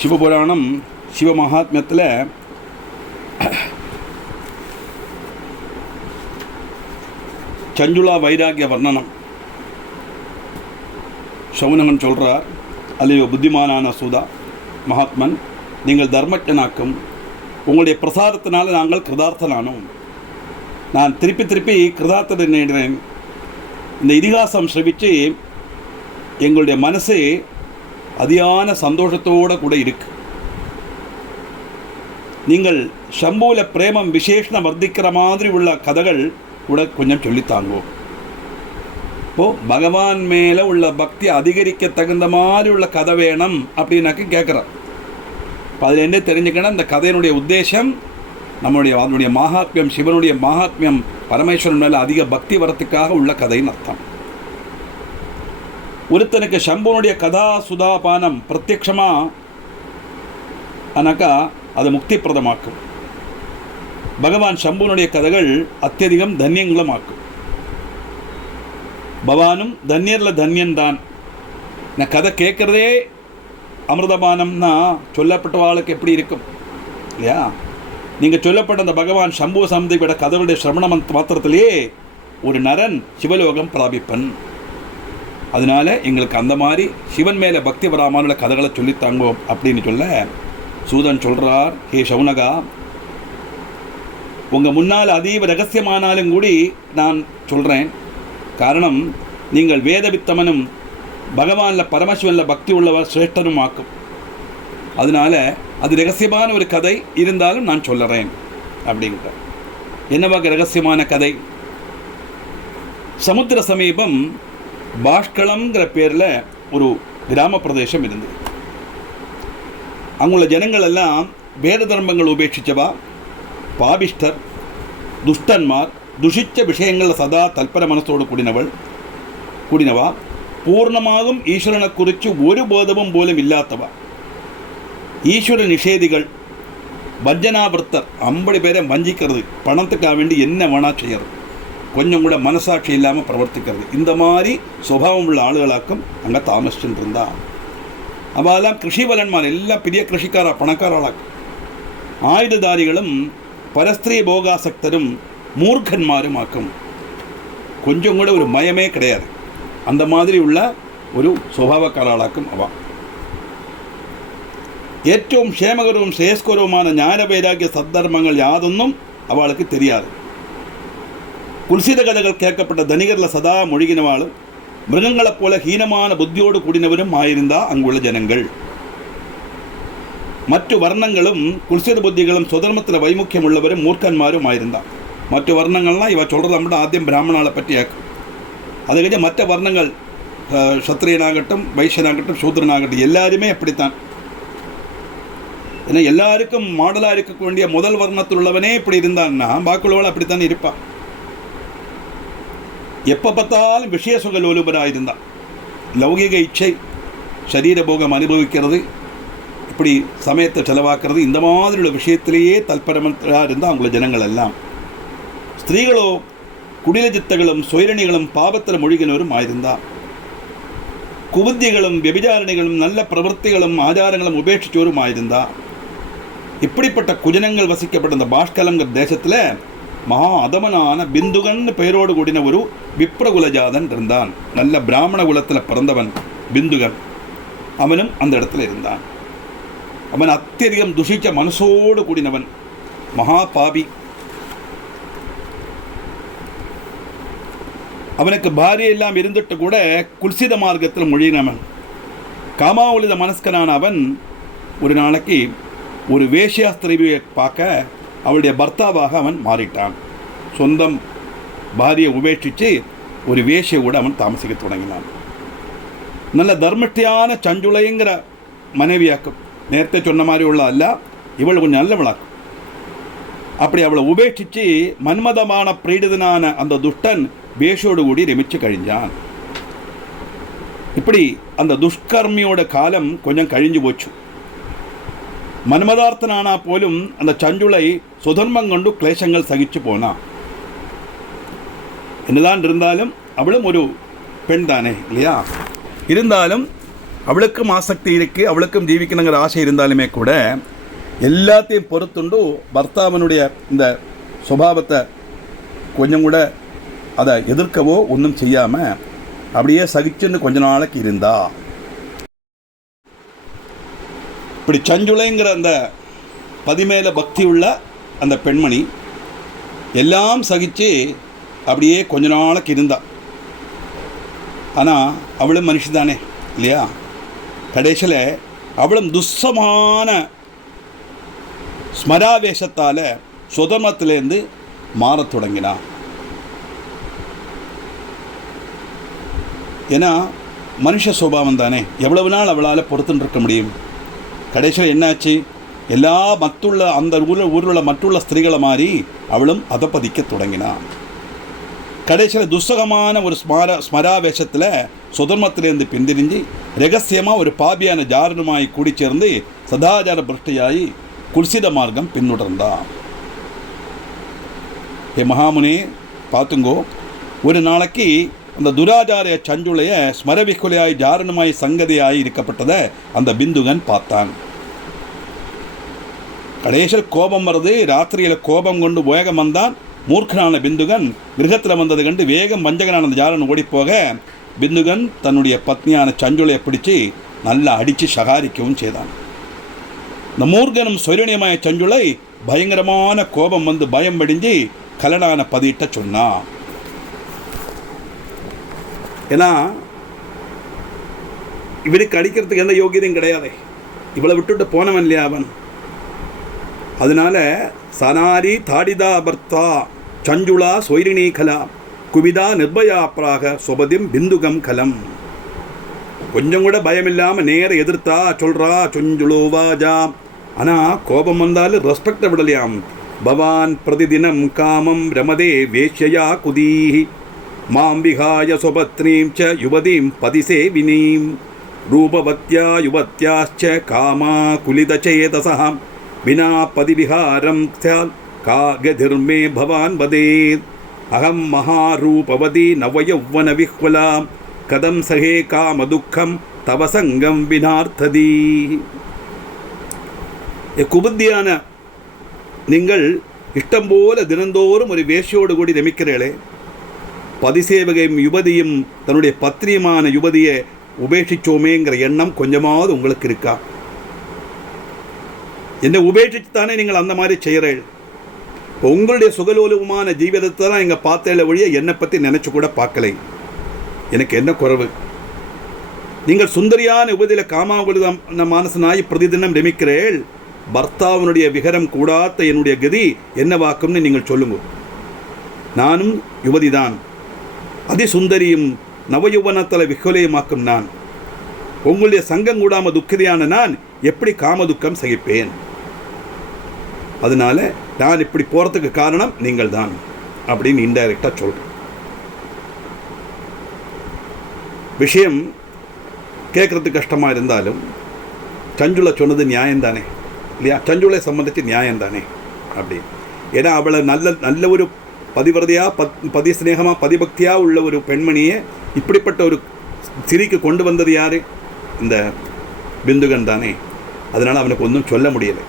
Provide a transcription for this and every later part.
சிவபுராணம் சிவமகாத்மியத்தில் சஞ்சுளா வைராகிய வர்ணனம் சவுனகன் சொல்கிறார். அல்லையோ புத்திமானான சூதா மகாத்மன், நீங்கள் தர்மஜனாக்கும் உங்களுடைய பிரசாரத்தினால நாங்கள் கிருதார்த்தனானோம். நான் திருப்பி திருப்பி கிருதார்த்தன் நேடுறேன். இந்த இதிகாசம் ஸ்ரவிச்சு எங்களுடைய மனசு அதியான சந்தோஷத்தோடு கூட இருக்கு. நீங்கள் சம்பூல பிரேமம் விசேஷம் வர்த்திக்கிற மாதிரி உள்ள கதைகள் கூட கொஞ்சம் சொல்லித்தாங்குவோம். இப்போது பகவான் மேலே உள்ள பக்தி அதிகரிக்க தகுந்த மாதிரி உள்ள கதை வேணும் அப்படின்னாக்க கேட்குறான். இப்போ அதில் என்ன தெரிஞ்சுக்கணும், இந்த கதையினுடைய உத்தேசம் அதனுடைய மகாத்மியம், சிவனுடைய மகாத்மியம், பரமேஸ்வரன் மேலே அதிக பக்தி வரத்துக்காக உள்ள கதைன்னு அர்த்தம். ஒருத்தனுக்கு சம்புனுடைய கதா சுதாபானம் பிரத்யக்ஷமாக ஆனாக்கா அது முக்திப்பிரதமாக்கும். பகவான் சம்புனுடைய கதைகள் அத்தியதிகம் தன்யங்களும் ஆக்கும். பகவானும் தன்யரில் தன்யன்தான். நான் கதை கேட்குறதே அமிர்தபானம்னா சொல்லப்பட்ட ஆளுக்கு எப்படி இருக்கும் இல்லையா? நீங்கள் சொல்லப்பட்ட அந்த பகவான் சம்பு சம்பந்தி விட கதைகளுடைய சிரவண மாத்திரத்திலேயே ஒரு நரன் சிவலோகம் பிராபிப்பன். அதனால் எங்களுக்கு அந்த மாதிரி சிவன் மேலே பக்தி வராமல் கதைகளை சொல்லித்தாங்குவோம் அப்படின்னு சொல்ல சூதன் சொல்கிறார், ஹே சவுனகா, உங்கள் முன்னால் அதீவ ரகசியமானாலும் கூடி நான் சொல்கிறேன். காரணம், நீங்கள் வேதவித்தமனும் பகவானில் பரமசிவனில் பக்தி உள்ளவர் சிரேஷ்டனும் ஆக்கும். அதனால் அது ரகசியமான ஒரு கதை இருந்தாலும் நான் சொல்லுறேன் அப்படிங்கிற. என்னவாக ரகசியமான கதை? சமுத்திர சமீபம் பாஷ்களம்ங்கிற பேரில் ஒரு கிராம பிரதேசம் இருந்தது. அங்குள்ள ஜனங்கள் எல்லாம் வேத தர்மங்கள் உபேட்சிச்சவா, பாபிஷ்டர், துஷ்டன்மார், துஷித்த விஷயங்களில் சதா தல்பர மனசோடு கூடினவா, பூர்ணமாகும் ஈஸ்வரனை குறித்து ஒரு போதமும் போலும் இல்லாதவா, ஈஸ்வர நிஷேதிகள், வஞ்சனாபர்த்தர், 50 பேரை வஞ்சிக்கிறது, பணத்துக்காக வேண்டி என்ன வேணா செய்யறது, கொஞ்சம் கூட மனசாட்சி இல்லாமல் பிரவர்த்திக்கிறது, இந்த மாதிரி சுபாவம் உள்ள ஆளுகளாக்கும் அங்கே தாமசிச்சுட்டு இருந்தா. அவெல்லாம் கிருஷிவலன்மார், எல்லாம் பெரிய கிருஷிக்காரா, பணக்காராளாக்கும். ஆயுததாரிகளும் பரஸ்திரீ போகாசக்தரும் மூர்க்கன்மாரும் ஆக்கும். கொஞ்சம் கூட ஒரு மயமே கிடையாது, அந்த மாதிரி உள்ள ஒரு சுபாவக்காராளாக்கும் அவா. ഏറ്റവും ക്ഷേമകരവും ശ്രേയസ്കരവുമാണ് ஞானவைராகிய சத்தர்மங்கள் யாதொன்னும் அவளுக்கு தெரியாது. குல்சித கதைகள் கேட்கப்பட்ட தனிகரில் சதா மொழிகினவாளும் மிருகங்களைப் போல ஹீனமான புத்தியோடு கூடினவரும் ஆயிருந்தா அங்குள்ள ஜனங்கள். மற்ற வர்ணங்களும் குல்சித புத்திகளும் சுதர்மத்தில் வைமுக்கியம் உள்ளவரும் மூர்க்கன்மாரும் ஆயிருந்தா. மற்ற வர்ணங்கள்லாம் இவ சொல்கிறத மட்டும் ஆദ്യം பிராமணாலை பற்றி ஆக்கும். அதுக்கிட்ட மற்ற வர்ணங்கள் சத்திரியனாகட்டும், வைசியனாகட்டும், சூத்திரனாகட்டும் எல்லாருமே அப்படித்தான். ஏன்னா எல்லாருக்கும் மாடலாக இருக்க வேண்டிய முதல் வர்ணத்தில் உள்ளவனே இப்படி இருந்தான்னா பாக்குள்ளவள் அப்படித்தான் இருப்பான். எப்போ பார்த்தாலும் விஷய சுக லோலுபராக இருந்தான். லௌகிக இச்சை, சரீர போகம் அனுபவிக்கிறது, இப்படி சமயத்தை செலவாக்குறது, இந்த மாதிரி உள்ள விஷயத்திலேயே தல்பரமாக இருந்தால் அவங்கள ஜனங்கள் எல்லாம். ஸ்திரீகளோ குடிலஜித்தகளும் சொயரணிகளும் பாவத்தில் மொழிகினவரும் ஆயிருந்தார். குபுத்திகளும் விபச்சாரணிகளும் நல்ல பிரவൃத்திகளும் ஆச்சாரங்களும் உபேட்சிச்சோரும் ஆயிருந்தார். இப்படிப்பட்ட குஜனங்கள் வசிக்கப்பட்ட இந்த பாஷ்கலங்கிற தேசத்தில் மகா அதமனான பிந்துகன் பெயரோடு கூடின ஒரு விப்ரகுலஜாதன் இருந்தான். நல்ல பிராமண குலத்தில் பிறந்தவன் பிந்துகன். அவனும் அந்த இடத்துல இருந்தான். அவன் அத்தியதிகம் துஷிச்ச மனசோடு கூடினவன், மகா பாபி. அவனுக்கு பாரிய எல்லாம் இருந்துட்டு கூட குல்சித மார்க்கத்தில் மொழியினவன். காமாவுலித மனஸ்கனான அவன் ஒரு நாளைக்கு ஒரு வேஷ்யாஸ்திரியை பார்க்க அவளுடைய பர்த்தாவாக அவன் மாறிட்டான். சொந்தம் பாரியை உபேட்சித்து ஒரு வேஷையோடு அவன் தாமசிக்க தொடங்கினான். நல்ல தர்மஷ்டியான சஞ்சுளைங்கிற மனைவியாக்கும். நேரத்தை சொன்ன மாதிரி உள்ள அல்ல, இவள் கொஞ்சம் நல்லவளாக்கும். அப்படி அவளை உபேட்சித்து மன்மதமான பிரீடிதனான அந்த துஷ்டன் வேஷோடு கூடி ரமிச்சு கழிஞ்சான். இப்படி அந்த துஷ்கர்மியோட காலம் கொஞ்சம் கழிஞ்சு போச்சு. மன்மதார்த்தனானா போலும் அந்த சஞ்சுளை சுதர்மம் கொண்டு கிளேசங்கள் சகிச்சு போனான். என்னதான் இருந்தாலும் அவளும் ஒரு பெண் தானே இல்லையா? இருந்தாலும் அவளுக்கும் ஆசக்தி இருக்குது, அவளுக்கும் ஜீவிக்கணுங்கிற ஆசை இருந்தாலுமே கூட எல்லாத்தையும் பொறுத்துண்டு பர்த்தாவனுடைய இந்த சுபாவத்தை கொஞ்சம் கூட அதை எதிர்க்கவோ ஒன்றும் செய்யாமல் அப்படியே சகிச்சுன்னு கொஞ்ச நாளைக்கு இருந்தா. இப்படி சஞ்சுளைங்கிற அந்த பதிமேல பக்தி உள்ள அந்த பெண்மணி எல்லாம் சகிச்சு அப்படியே கொஞ்ச நாளைக்கு இருந்தா. ஆனால் அவளும் மனுஷி தானே இல்லையா? கடைசியில் அவளும் துஸ்ஸமான ஸ்மராவேசத்தால் சுதர்மத்திலேருந்து மாறத் தொடங்கினான். ஏன்னா மனுஷ சுபாவம் தானே, எவ்வளவு நாள் அவளால் பொறுத்துன்னு இருக்க முடியும்? கடைசியில் என்னாச்சு? எல்லா அந்த ஊரில் உள்ள மற்றுள்ள ஸ்திரீகளை மாதிரி அவளும் அதப்பதிக்க தொடங்கினான். கடைசியில் துஸ்ஸகமான ஒரு ஸ்மராவேஷத்தில் சுதர்மத்திலேருந்து பின்திரிஞ்சு ரகசியமாக ஒரு பாபியான ஜாரனுமாய் கூடி சேர்ந்து சதாச்சார பிரஷ்டியாகி குல்சித மார்க்கம் பின்னுடர்ந்தான். ஹே மகாமுனி, பார்த்துங்கோ, ஒரு நாளைக்கு அந்த துராச்சாரிய சஞ்சுளைய ஸ்மரவிக்குலையாய் ஜாரணமாய் சங்கதியாய் இருக்கப்பட்டதை அந்த பிந்துகன் பார்த்தான். கடைசியில் கோபம் வருது. ராத்திரியில் கோபம் கொண்டு வேகம் வந்தான். மூர்க்கனான பிந்துகன் கிரகத்தில் வந்தது கண்டு வேகம் வஞ்சகனான அந்த ஜாரன் ஓடிப்போக பிந்துகன் தன்னுடைய பத்னியான சஞ்சுளையை பிடிச்சி நல்லா அடித்து சகாரிக்கவும் செய்தான். இந்த மூர்க்கனும் சொரணியமாய சஞ்சுளை பயங்கரமான கோபம் வந்து பயம் வடிஞ்சு கலனான பதிட்ட சொன்னான். ஏன்னா இவனுக்கு அடிக்கிறதுக்கு எந்த யோகியதையும் கிடையாது, இவளை விட்டுட்டு போனவன் இல்லையா அவன். அதனால சனாரி தாடிதா பர்த்தா சஞ்சுளா சொய்ரிணி கலா குவிதா நிர்பயா பிராக சொபதிம் பிந்துகம் கலம். கொஞ்சம் கூட பயம் இல்லாமல் நேர எதிர்த்தா சொல்றா சொஞ்சுளோவாஜா. ஆனால் கோபம் வந்தாலும் ரெஸ்பெக்டை விடலையாம். பவான் பிரதிதினம் காமம் ரமதே வேஷ்யா குதீஹி மாம் விஹாய சுபத்னீம் ச யுவதீம் பதிசேவினீம் ரூபவத்யா யுவத்யாச்ச காமா குலிதச்சேதசஹ வினா பதிவிஹாரம் ஸ்யாத் காகதிர்மே பவான் வதேத் அகம் மகாரூபவதி நவயௌவன விஹ்வலா கதம் சகே காமதுக்கம் தவ சங்கம் வினார்த்ததி. குபுத்தியான நீங்கள் இஷ்டம் போல தினந்தோறும் ஒரு வேஷியோடு கூடி ரமிக்கிறீர்களே, பதிசேவகையும் யுவதியும் தன்னுடைய பத்னியமான யுவதியை உபேட்சிச்சோமேங்கிற எண்ணம் கொஞ்சமாவது உங்களுக்கு இருக்கா? என்னை உபேட்சிச்சுத்தானே நீங்கள் அந்த மாதிரி செய்கிறீர்கள். இப்போ உங்களுடைய சுகலோலுமான ஜீவிதத்தை தான் எங்கள் பார்த்தேல வழிய என்னை பற்றி நினச்சி கூட பார்க்கலை. எனக்கு என்ன குறைவு? நீங்கள் சுந்தரியான உபதியில் காமாவுலத மானசனாய் பிரதிதினம் ரமிக்கிறேள். பர்த்தாவனுடைய விகரம் கூடாத்த என்னுடைய கதி என்னவாக்கும்னு நீங்கள் சொல்லுங்க. நானும் யுவதிதான், அதி சுந்தரியும் நவயுவனத்தில் விஹ்வலையுமாக்கும் நான். உங்களுடைய சங்கம் கூடாம துக்கிதையான நான் எப்படி காமதுக்கம் சகிப்பேன்? அதனால நான் இப்படி போகிறதுக்கு காரணம் நீங்கள் தான் அப்படின்னு இன்டைரக்டாக சொல்கிறேன். விஷயம் கேட்குறதுக்கு கஷ்டமாக இருந்தாலும் சஞ்சுளை சொன்னது நியாயம்தானே இல்லையா? சஞ்சுளை சம்மந்திச்சு நியாயம்தானே அப்படி. ஏன்னா அவளை நல்ல ஒரு பதிவிரதையாக பதிஸ்நேகமாக பதிபக்தியாக உள்ள ஒரு பெண்மணியை இப்படிப்பட்ட ஒரு சிரிக்கு கொண்டு வந்தது யார்? இந்த பிந்துகன் தானே. அதனால் அவனுக்கு ஒன்றும் சொல்ல முடியலை.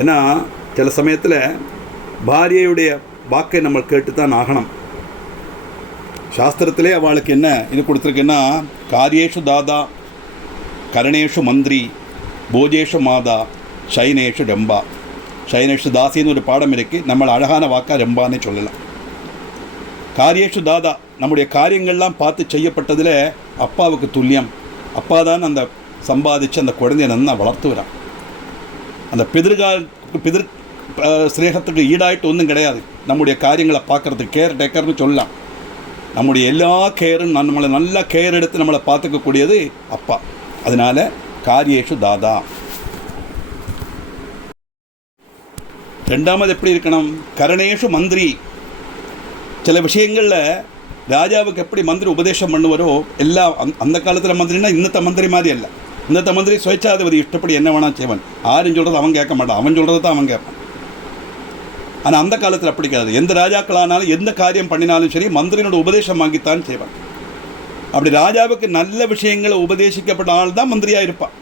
ஏன்னா சில சமயத்தில் பாரியையுடைய வாக்கை நம்ம கேட்டு தான் ஆகணும். சாஸ்திரத்திலே அவளுக்கு என்ன இது கொடுத்துருக்குன்னா, காரியேஷு தாதா கரணேஷு மந்திரி போஜேஷு மாதா சைனேஷு ரெம்பா. சைனேஷு தாசின்னு ஒரு பாடம் இருக்குது. நம்மளை அழகான வாக்கா ரெம்பான்னு சொல்லலாம். காரியேஷு தாதா, நம்முடைய காரியங்கள்லாம் பார்த்து செய்யப்பட்டதில் அப்பாவுக்கு துல்லியம். அப்பா தான் அந்த சம்பாதிச்சு அந்த குழந்தைய நன்னா வளர்த்து வரான். அந்த பிதிர் ஸ்நேகத்துக்கு ஈடாயிட்டு ஒன்றும் கிடையாது. நம்முடைய காரியங்களை பார்க்குறதுக்கு கேர் டேக்கர்னு சொல்லலாம். நம்முடைய எல்லா கேரும் நம்மளை நல்லா கேர் எடுத்து நம்மளை பார்த்துக்கக்கூடியது அப்பா. அதனால் காரியேஷு தாதா. ரெண்டாவது எப்படி இருக்கணும்? கரணேஷு மந்திரி. சில விஷயங்களில் ராஜாவுக்கு எப்படி மந்திரி உபதேசம் பண்ணுவாரோ எல்லாம் அந்த காலத்தில் மந்திரினா இன்னத்த மந்திரி மாதிரி அல்ல. இன்னத்த மந்திரி சுயேச்சாதிபதி இஷ்டப்படி என்ன வேணாம் செய்வன். யாரும் சொல்கிறது அவன் கேட்க மாட்டான், அவன் சொல்கிறது தான் அவன் கேட்பான். ஆனால் அந்த காலத்தில் அப்படி கிடையாது. எந்த ராஜாக்களானாலும் எந்த காரியம் பண்ணினாலும் சரி மந்திரியோட உபதேசம் வாங்கித்தான் செய்வான். அப்படி ராஜாவுக்கு நல்ல விஷயங்களை உபதேசிக்கப்பட்ட ஆள் தான் மந்திரியாக இருப்பான்.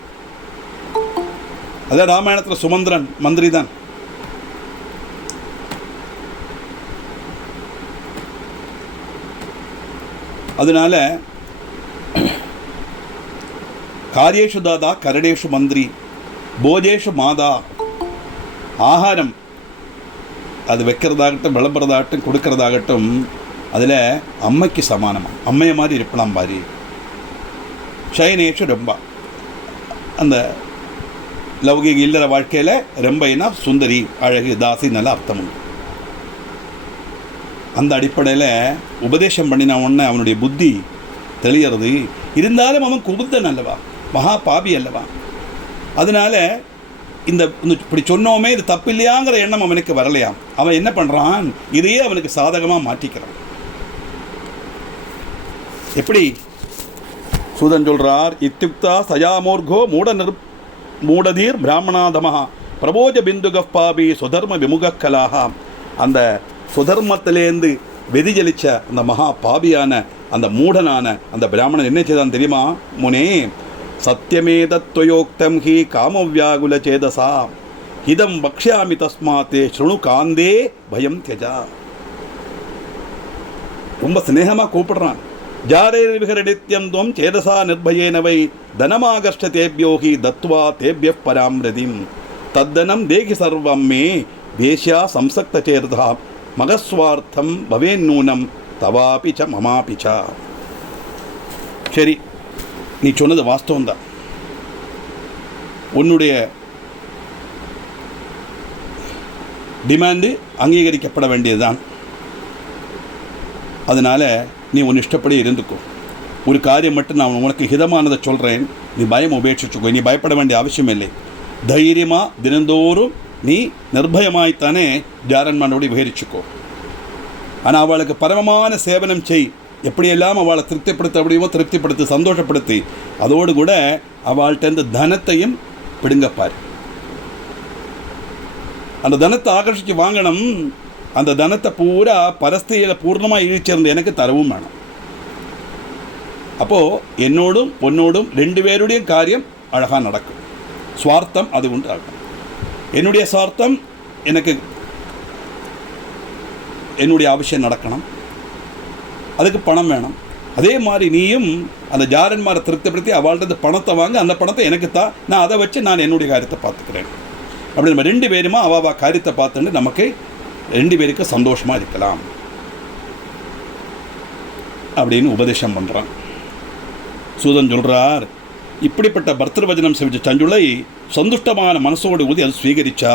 அதான் ராமாயணத்தில் சுமந்திரன் மந்திரி தான். அதனால காரியேஷு தாதா கரடேஷு மந்திரி போஜேஷு மாதா. ஆகாரம் அது வைக்கிறதாகட்டும் விளம்புறதாகட்டும் கொடுக்கறதாகட்டும் அதில் அம்மைக்கு சமானமாக அம்மையை மாதிரி இருக்கலாம் பாரி. சயனேஷு ரொம்ப அந்த லௌகிக இல்லற வாழ்க்கையில் ரொம்பனா சுந்தரி அழகு தாசி நல்ல அர்த்தம் உண்டு. அந்த அடிப்படையில் உபதேசம் பண்ணின உடனே அவனுடைய புத்தி தெளியறது. இருந்தாலும் அவன் குபுத்தன் அல்லவா, மகா பாபி அல்லவா. அதனால் இந்த இப்படி சொன்னோமே இது தப்பு இல்லையாங்கிற எண்ணம் அவனுக்கு வரலையாம். அவன் என்ன பண்ணுறான், இதையே அவனுக்கு சாதகமாக மாற்றிக்கிறான். எப்படி சூதன் சொல்கிறார், இத்தியுக்தா சயாமூர்கோ மூடதீர் பிராமணாதமஹா பிரபோஜ பிந்துக பாபி சுதர்ம விமுக கலாகா. அந்த சுதர்மத்திலேருந்து வெதிஜலிச்ச அந்த மகா பாபியான அந்த மூடனான அந்த பிராமணன் என்ன செய்தான் தெரியுமா முனே? சத்தியமேதத்வயோக்தம் ஹி காமவியாகுல சேதசா இதம் வக்ஷ்யாமி தஸ்மாத்தே ஸ்ருணு காந்தே பயம் தியஜா. ரொம்ப ஸ்நேகமாக கூப்பிடுறான். ஜாரே விஹரநித்யம் துவம் சேதசா நிர்பயேனவை தனமாகஷ்ட தேபியோகி தத்வா தேபிய பராம்ரதிம் தத்தனம் தேகி சர்வம் மே வேஷ்யா சம்சக்த சேதா மகஸ்வார்த்தம் பவேன்னூனம் தவாபிச்ச மமாபிச்சா. சரி, நீ சொன்னது வாஸ்தவம்தான். உன்னுடைய டிமாண்டு அங்கீகரிக்கப்பட வேண்டியதுதான். அதனால் நீ உன் இஷ்டப்படி இருந்துக்கோ. ஒரு காரியம் மட்டும் நான் உனக்கு ஹிதமானதை சொல்கிறேன், நீ பயம் உபேட்சிச்சுக்கோ. நீ பயப்பட வேண்டிய அவசியம் இல்லை. தைரியமாக தினந்தோறும் நீ நிர்பயமாய்த்தானே ஜாரன்மானோடு விவரிச்சுக்கோ. ஆனால் அவளுக்கு பரமமான சேவனம் செய். எப்படியெல்லாம் அவளை திருப்திப்படுத்த முடியுமோ திருப்திப்படுத்தி சந்தோஷப்படுத்தி அதோடு கூட அவள்கிட்ட தனத்தையும் பிடுங்கப்பார். அந்த தனத்தை ஆகர்ஷித்து வாங்கணும். அந்த தனத்தை பூரா பரஸ்தியில் பூர்ணமாக இழிச்சிருந்த எனக்கு தரவும் வேணும். அப்போது என்னோடும் பொன்னோடும் ரெண்டு பேருடைய காரியம் அழகாக நடக்கும். சுவார்த்தம் அது உண்டு ஆகும். என்னுடைய சுவார்த்தம் எனக்கு என்னுடைய அவசியம் நடக்கணும், அதுக்கு பணம் வேணும். அதே மாதிரி நீயும் அந்த ஜாரன்மாரை திருப்திப்படுத்தி அவள்கிட்ட பணத்தை வாங்க, அந்த பணத்தை எனக்கு தான், நான் அதை வச்சு நான் என்னுடைய காரியத்தை பார்த்துக்கிறேன். அப்படி நம்ம ரெண்டு பேருமா அவா காரியத்தை பார்த்துட்டு நமக்கு ரெண்டு பேருக்கு சந்தோஷமாக இருக்கலாம் அப்படின்னு உபதேசம் பண்ணுறான். சூதன் சொல்கிறார், இப்படிப்பட்ட பர்தவச்சனம் செவிச்ச சஞ்சுளை சந்துஷ்டமான மனசோடு ஊதி அது ஸ்வீகரிச்சா.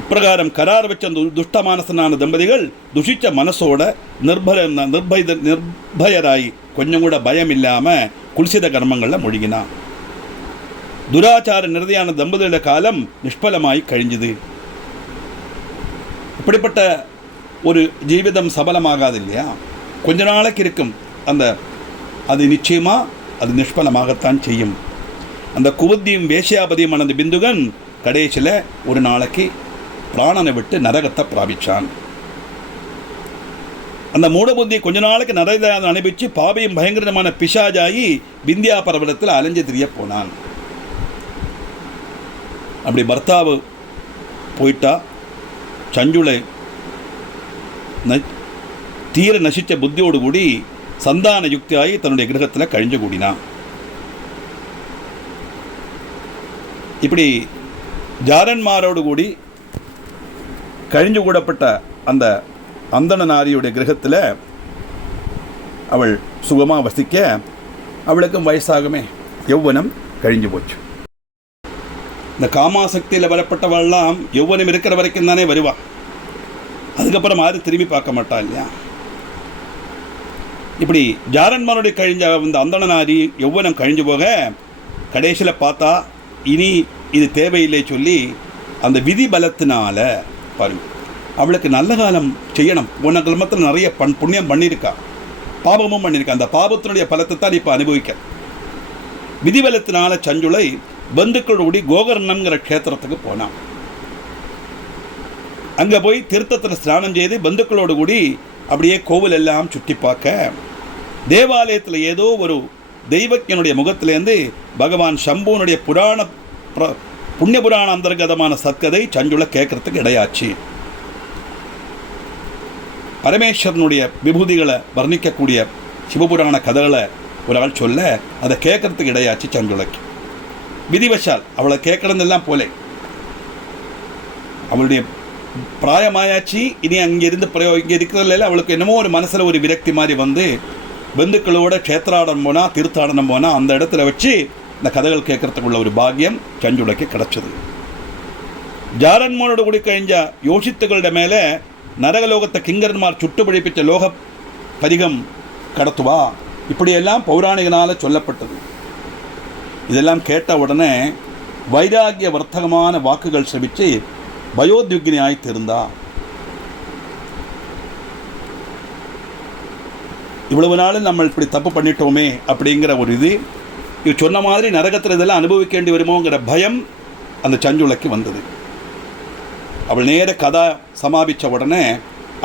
இப்பிரகாரம் கரார் வச்ச அந்த துஷ்டமானசனான தம்பதிகள் துஷிச்ச மனசோட நிர்பயராய் கொஞ்சம் கூட பயம் இல்லாமல் குல்சித கர்மங்களில் மொழிகினான். துராச்சார நிறுதியான தம்பதியோட காலம் நிஷ்பலமாய் கழிஞ்சுது. இப்படிப்பட்ட ஒரு ஜீவிதம் சபலமாகாது இல்லையா, கொஞ்ச நாளைக்கு இருக்கும். அது நிச்சயமாக அது நிஷ்பலமாகத்தான் செய்யும். அந்த குபுத்தியும் வேஷ்யாபதியுமான அந்த பிந்துகன் கடைசியில் ஒரு நாளைக்கு பிராணனை விட்டு நரகத்தை பிராபிச்சான். அந்த மூடபுத்தி கொஞ்ச நாளைக்கு நரகத்தை அனுபவிச்சு பாபியும் பயங்கரமான பிசாஜாயி விந்தியா பர்வதத்தில் அலைஞ்சு திரிய போனான். அப்படி பர்த்தாவு போயிட்டா சஞ்சுளை தீர நசித்த புத்தியோடு கூடி சந்தான யுக்தியாகி தன்னுடைய கிரகத்தில் கழிஞ்சு கூடினான். இப்படி ஜாரன்மாரோடு கூடி கழிஞ்சு கூடப்பட்ட அந்த அந்தண நாரியுடைய கிரகத்தில் அவள் சுகமாக வசிக்க அவளுக்கும் வயசாகுமே, யௌவனம் கழிஞ்சு போச்சு. இந்த காமாசக்தியில் வரப்பட்டவள்லாம் யௌவனம் இருக்கிற வரைக்கும் தானே வருவாள். அதுக்கப்புறம் யாரும் திரும்பி பார்க்க மாட்டாள் இல்லையா. இப்படி ஜாரன்மாரோடைய கழிஞ்ச அந்த அந்தண நாரி யௌவனம் கழிஞ்சு போக கடைசியில் பார்த்தா இனி இது தேவையில்லை சொல்லி அந்த விதி பலத்தினால பாருங்க, அவளுக்கு நல்ல காலம் செய்யணும். உன்ன கிழமத்தில் நிறைய புண்ணியம் பண்ணியிருக்கா, பாபமும் பண்ணியிருக்கா. அந்த பாபத்தினுடைய பலத்தை தான் இப்போ அனுபவிக்க. விதிபலத்தினால சஞ்சுளை பந்துக்களோடு கோகர்ணம்ங்கிற க்ஷேத்திரத்துக்கு போனான். அங்கே போய் தீர்த்தத்தில் ஸ்நானம் செய்து பந்துக்களோடு கூடி அப்படியே கோவில் எல்லாம் சுற்றி பார்க்க தேவாலயத்தில் ஏதோ ஒரு தெய்வத்தினுடைய முகத்திலேருந்து பகவான் சம்புவனுடைய புண்ணிய புராண அந்தர்கதமான சத்கதை சஞ்சுளை கேட்கறதுக்கு இடையாச்சு. பரமேஸ்வரனுடைய விபூதிகளை வர்ணிக்கக்கூடிய சிவபுராண கதைகளை ஒரு ஆள் சொல்ல அதை கேட்கறதுக்கு இடையாச்சு சஞ்சுளைக்கு. விதிவசால் அவளை கேட்கறதெல்லாம் போல அவளுடைய பிராயமாயாச்சு. இனி இங்கே இருக்கிறதில்ல அவளுக்கு என்னமோ ஒரு மனசில் ஒரு விரக்தி மாதிரி வந்து பந்துக்களோட க்ஷேத்திராடம் போனால் தீர்த்தாடனம் போனால் அந்த இடத்துல வச்சு இந்த கதைகள் கேட்கறதுக்குள்ள ஒரு பாக்கியம் சஞ்சுளைக்கு கிடச்சிது. ஜாரன்மோனோட கூடி கழிஞ்ச யோசித்துக்களிட மேலே நரகலோகத்தை கிங்கரன்மார் சுட்டு பிடிப்பித்த லோக பரிகம் கடத்துவா, இப்படியெல்லாம் பௌராணிகனால் சொல்லப்பட்டது. இதெல்லாம் கேட்ட உடனே வைராகிய வர்த்தகமான வாக்குகள் செவிச்சு பயோத்யுக்னியாய் திருந்தா. இவ்வளவு நாள் நம்ம இப்படி தப்பு பண்ணிட்டோமே அப்படிங்கிற ஒரு இது சொன்ன மாதிரி நரகத்தில் இதெல்லாம் அனுபவிக்க வேண்டி வருமோங்கிற பயம் அந்த சஞ்சுளைக்கு வந்தது. அவள் நேர கதா சமாபித்த உடனே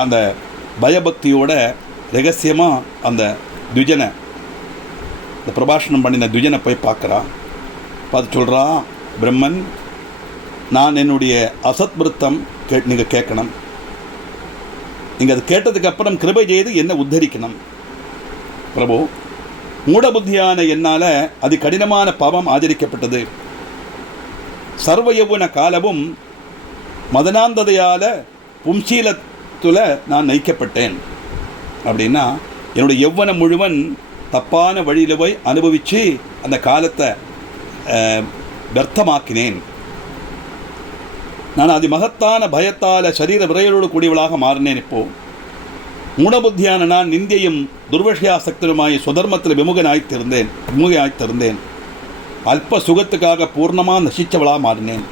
அந்த பயபக்தியோட ரகசியமாக அந்த துஜனை, இந்த பிரபாஷணம் பண்ணின துஜனை போய் பார்க்குறா. பார்த்து சொல்கிறா, பிரம்மன், நான் என்னுடைய அசத் விருத்தம் நீங்கள் கேட்கணும். நீங்கள் அது கேட்டதுக்கப்புறம் கிருபை செய்து என்னை உத்தரிக்கணும். பிரபு, மூடபுத்தியான என்னால் அது கடினமான பாவம் ஆதரிக்கப்பட்டது. சர்வ யௌவன காலமும் மதனாந்ததையால் பும்சீலத்தில் நான் நயிக்கப்பட்டேன். அப்படின்னா என்னுடைய யௌவனம் முழுவன் தப்பான வழியில் போய் அனுபவித்து அந்த காலத்தை வியர்த்தமாக்கினேன். நான் அதிமகத்தான பயத்தால் சரீர விரையோடு கூடியவளாக மாறினேன். இப்போது மூடபுத்தியான நான் நிந்தியையும் துர்வஷயாசக்தருமாய் சுதர்மத்தில் விமுகையாய்த்திருந்தேன். அல்ப சுகத்துக்காக பூர்ணமாக நசித்தவளாக மாறினேன்.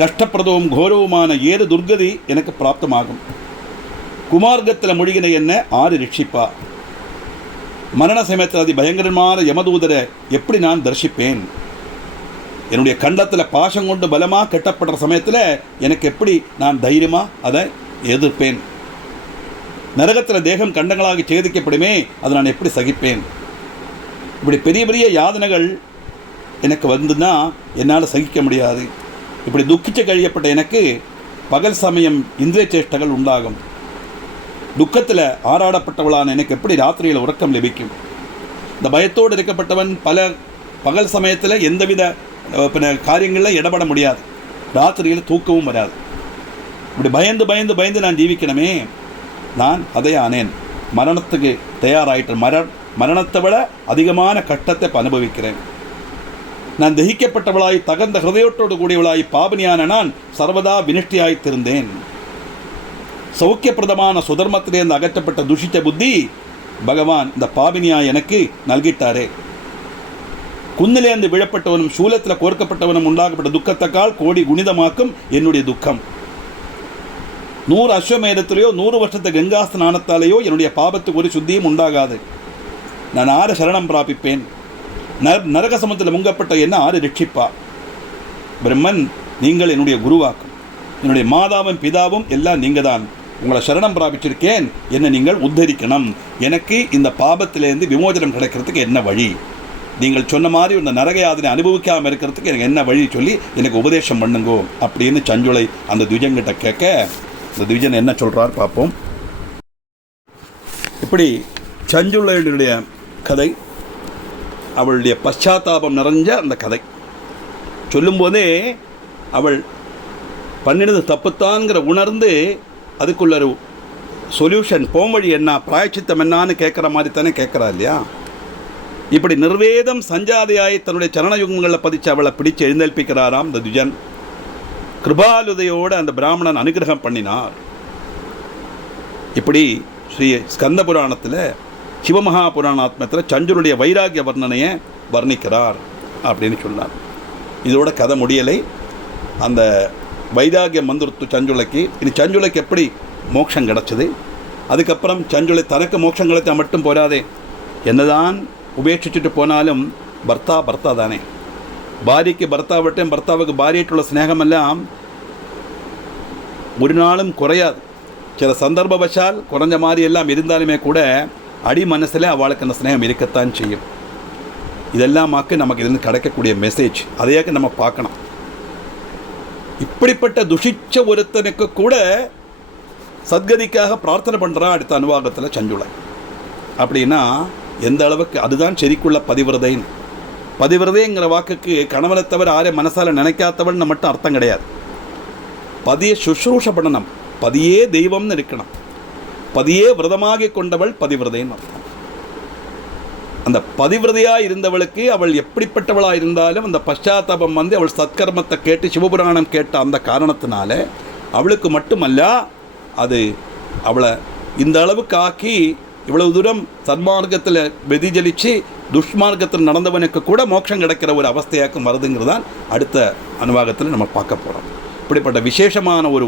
கஷ்டப்பிரதவும் கோரவுமான ஏறு துர்கதி எனக்கு பிராப்தமாகும். குமார்க்கத்தில் முழுகின என்ன ஆறு ரட்சிப்பா. மரண சமயத்தில் அதி பயங்கரமான யமதூதரை எப்படி நான் தரிசிப்பேன்? என்னுடைய கண்டத்தில் பாசம் கொண்டு பலமாக கட்டப்படுற சமயத்தில் எனக்கு எப்படி நான் தைரியமாக அதை எதிர்ப்பேன்? நரகத்தில் தேகம் கண்டங்களாக சேதிக்கப்படுமே, அதை நான் எப்படி சகிப்பேன்? இப்படி பெரிய பெரிய யாதனைகள் எனக்கு வந்துன்னா என்னால் சகிக்க முடியாது. இப்படி துக்கிச்சு கழியப்பட்ட எனக்கு பகல் சமயம் இந்திரிய சேஷ்டங்கள் உண்டாகும். துக்கத்தில் ஆறாடப்பட்டவளான எனக்கு எப்படி ராத்திரியில் உறக்கம் லபிக்கும்? இந்த பயத்தோடு இருக்கப்பட்டவன் பகல் சமயத்தில் எந்தவித காரியங்களில் இடப்பட முடியாது. ராத்திரியில் தூக்கமும் வராது. இப்படி பயந்து பயந்து பயந்து நான் ஜீவிக்கணுமே, நான் அதே ஆனேன். மரணத்துக்கு தயாராயிட்டேன். மரணத்தை விட அதிகமான கட்டத்தை அனுபவிக்கிறேன். நான் தகிக்கப்பட்டவளாய் தகர்ந்த ஹிருதயோட்டோடு கூடியவளாய் பாபனியான நான் சர்வதா வினிஷ்டியாய்த்திருந்தேன். சௌக்கியப்பிரதமான சுதர்மத்திலிருந்து அகற்றப்பட்ட துஷித்த புத்தி பகவான் இந்த பாபினியாய் எனக்கு நல்கிட்டாரே. குந்திலேருந்து விழப்பட்டவனும் சூலத்தில் கோர்க்கப்பட்டவனும் உண்டாகப்பட்ட துக்கத்தக்கால் கோடி குணிதமாக்கும் என்னுடைய துக்கம். 100 அஸ்வமேதத்திலேயோ 100 வருஷத்து கங்கா ஸ்நானத்தாலேயோ என்னுடைய பாபத்துக்கு ஒரு சுத்தியும் உண்டாகாது. நான் ஆறு சரணம் பிராபிப்பேன். நரக சமுத்திரத்தில் முங்கப்பட்ட என்ன ஆறு ரட்சிப்பா. பிரம்மன், நீங்கள் என்னுடைய குருவாக்கும், என்னுடைய மாதாவும் பிதாவும் எல்லாம் நீங்கள் தான். உங்களை சரணம் பிராபிச்சிருக்கேன், என்னை நீங்கள் உத்தரிக்கணும். எனக்கு இந்த பாபத்திலேருந்து விமோசனம் கிடைக்கிறதுக்கு என்ன வழி? நீங்கள் சொன்ன மாதிரி இந்த நரக யாதனை அனுபவிக்காமல் இருக்கிறதுக்கு எனக்கு என்ன வழி சொல்லி எனக்கு உபதேசம் பண்ணுங்கோ அப்படின்னு சஞ்சுளை அந்த துஜங்கிட்ட கேட்க, இந்த துஜன் என்ன சொல்கிறார் பார்ப்போம். இப்படி சஞ்சுளையுடைய கதை, அவளுடைய பశ్చాத்தாபம் நிறைஞ்ச அந்த கதை சொல்லும்போதே அவள் பண்ணினது தப்புத்தான்கிற உணர்ந்து அதுக்குள்ள ஒரு சொல்யூஷன், போம்வழி என்ன, பிராயச்சித்தம் என்னான்னு கேட்குற மாதிரி தானே கேட்குறா இல்லையா? இப்படி நிர்வேதம் சஞ்சாதியாய் தன்னுடைய சரணயுகங்களில் பதிச்சு அவளை பிடிச்சு எழுந்தேல்பிக்கிறாராம் இந்த துஜன். கிருபாலுதையோடு அந்த பிராமணன் அனுகிரகம் பண்ணினார். இப்படி ஸ்ரீ ஸ்கந்த புராணத்தில் சிவமகா புராணாத்மத்தில் சஞ்சுளுடைய வைராகிய வர்ணனையை வர்ணிக்கிறார் அப்படின்னு சொன்னார். இதோட கதை முடியலை. அந்த வைராகியம் வந்துருத்து சஞ்சுளைக்கு. இது சஞ்சுளைக்கு எப்படி மோட்சம் கிடச்சிது, அதுக்கப்புறம் சஞ்சுளை தனக்கு மோட்சம் கிடைச்சா மட்டும் போராதே, என்னதான் உபேட்சிச்சுட்டு போனாலும் பர்த்தா தானே. பாரிக்கு பர்த்தாவட்டும் பர்த்தாவுக்கு பாரியாയിട്ടുள்ள ஸ்நேகமெல்லாம் ஒரு நாளும் குறையாது. சில சந்தர்ப்பவசால் குறைஞ்ச மாதிரி எல்லாம் இருந்தாலுமே கூட அடி மனசில் அவளுக்கு அந்த ஸ்நேகம் இருக்கத்தான் செய்யும். இதெல்லாமாக்கு நமக்கு இதுலேருந்து கிடைக்கக்கூடிய மெசேஜ், அதையாக்க நம்ம பார்க்கணும். இப்படிப்பட்ட துஷிச்ச ஒருத்தனுக்கு கூட சத்கதிக்காக பிரார்த்தனை பண்ணுறா அடுத்த அனுவாகத்தில் சஞ்சுளை. அப்படின்னா எந்த அளவுக்கு அதுதான் செரிக்குள்ள பதிவிரதைன்னு. பதிவிரதைங்கிற வாக்குக்கு கணவனை தவிர ஆரே மனசால் நினைக்காதவள்னு மட்டும் அர்த்தம் கிடையாது. பதியை சுஷ்ரூஷ பண்ணணும், பதியே தெய்வம்னு இருக்கணும், பதியே விரதமாக கொண்டவள் பதிவிரதைன்னு அர்த்தம். அந்த பதிவிரதையாக இருந்தவளுக்கு அவள் எப்படிப்பட்டவளாக இருந்தாலும் அந்த பశ్చాத்தாபம் வந்து அவள் சத்கர்மத்தை கேட்டு சிவபுராணம் கேட்ட அந்த காரணத்தினால அவளுக்கு மட்டுமல்ல, அது அவளை இந்த அளவுக்கு ஆக்கி இவ்வளவு தூரம் சன்மார்க்கத்தில் வெதிஜலித்து துஷ்மார்க்கத்தில் நடந்தவனுக்கு கூட மோட்சம் கிடைக்கிற ஒரு அவஸ்தையாக்கும் வருதுங்கிறதான் அடுத்த அனுவாகத்தில் நம்ம பார்க்க போகிறோம். இப்படிப்பட்ட விசேஷமான ஒரு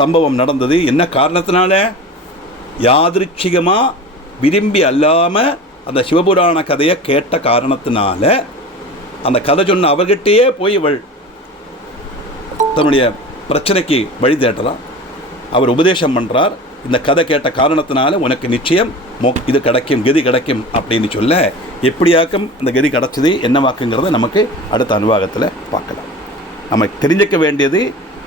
சம்பவம் நடந்தது. என்ன காரணத்தினால? யாதிருச்சிகமாக விரும்பி அல்லாமல் அந்த சிவபுராண கதையை கேட்ட காரணத்தினால அந்த கதை சொன்ன அவர்கிட்டயே போய் இவள் தன்னுடைய பிரச்சனைக்கு வழி தேட்டலாம். அவர் உபதேசம் பண்ணுறார், இந்த கதை கேட்ட காரணத்தினால உனக்கு நிச்சயம் இது கிடைக்கும், கதி கிடைக்கும் அப்படின்னு சொல்ல, எப்படியாக்கும் இந்த கதி கிடச்சிது என்ன வாக்குங்கிறத நமக்கு அடுத்த அனுவாகத்தில் பார்க்கலாம். நம்ம தெரிஞ்சிக்க வேண்டியது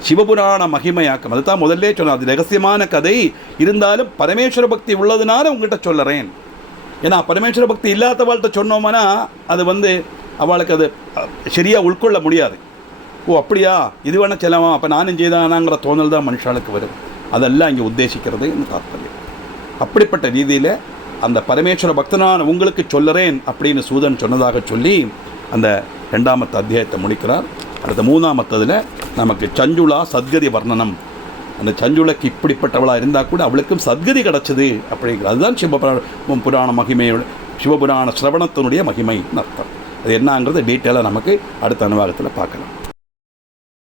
சிவபுராண மகிமையாக்கம். அதுதான் முதல்ல சொன்ன, அது ரகசியமான கதை இருந்தாலும் பரமேஸ்வர பக்தி உள்ளதுனால உங்கள்கிட்ட சொல்லுறேன். ஏன்னா பரமேஸ்வர பக்தி இல்லாதவாள்கிட்ட சொன்னோம்னா அது வந்து அவளுக்கு அது சரியாக உட்கொள்ள முடியாது. ஓ அப்படியா, இது வேணால் செல்லவா, அப்போ நானும் செய்தானாங்கிற தோணல் தான் மனுஷாளுக்கு வரும். அதெல்லாம் இங்கே உத்தேசிக்கிறது தாற்பயம். அப்படிப்பட்ட ரீதியில் அந்த பரமேஸ்வர பக்தனான உங்களுக்கு சொல்லுறேன் அப்படின்னு சூதன் சொன்னதாக சொல்லி அந்த 2ஆம் அத்தியாயத்தை முடிக்கிறார். அடுத்த 3ஆம் நமக்கு சஞ்சுளா சத்கதி வர்ணனம். அந்த சஞ்சுளைக்கு இப்படிப்பட்டவளாக இருந்தால் கூட அவளுக்கும் சத்கதி கிடச்சிது அப்படிங்கிறது. அதுதான் புராண மகிமையோட சிவபுராண சிரவணத்தினுடைய மகிமைன்னு அர்த்தம். அது என்னங்கிறது டீட்டெயிலாக நமக்கு அடுத்த அனுவாகத்தில் பார்க்கலாம்.